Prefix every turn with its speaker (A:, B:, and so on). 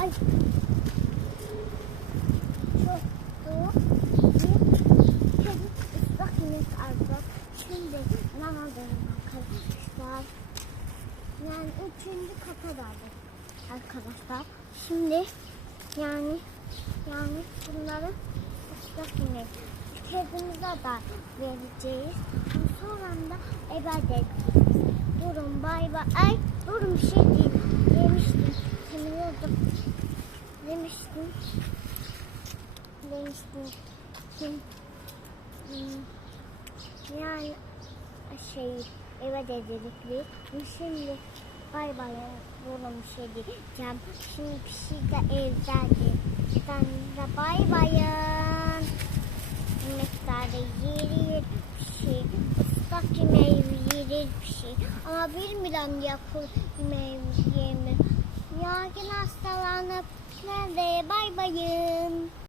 A: Ay. Çok. Bir kere ıslak yemek aldık. Şimdi alalım arkadaşlar? Yani üçüncü kata geldik arkadaşlar. Şimdi yani yani bunları ıslak yemek kedimize da vereceğiz. Sonra da eve edeceğiz. Durun bay bay. Ay durun bir şey değil. Demiştim. Demiştim. Demiştim. Hmm, Yani şey eve de dedik biz. Şimdi bay bay. Durun bir şey diyeceğim. Şimdi bir şey de evdendi. Ben de bay bayın. Yemeklerde yenir bir şey. Islak yemeği yenir bir şey. Ama bilmiyorum ya kul yemeği yenir. Ya yine hastalanıp nerede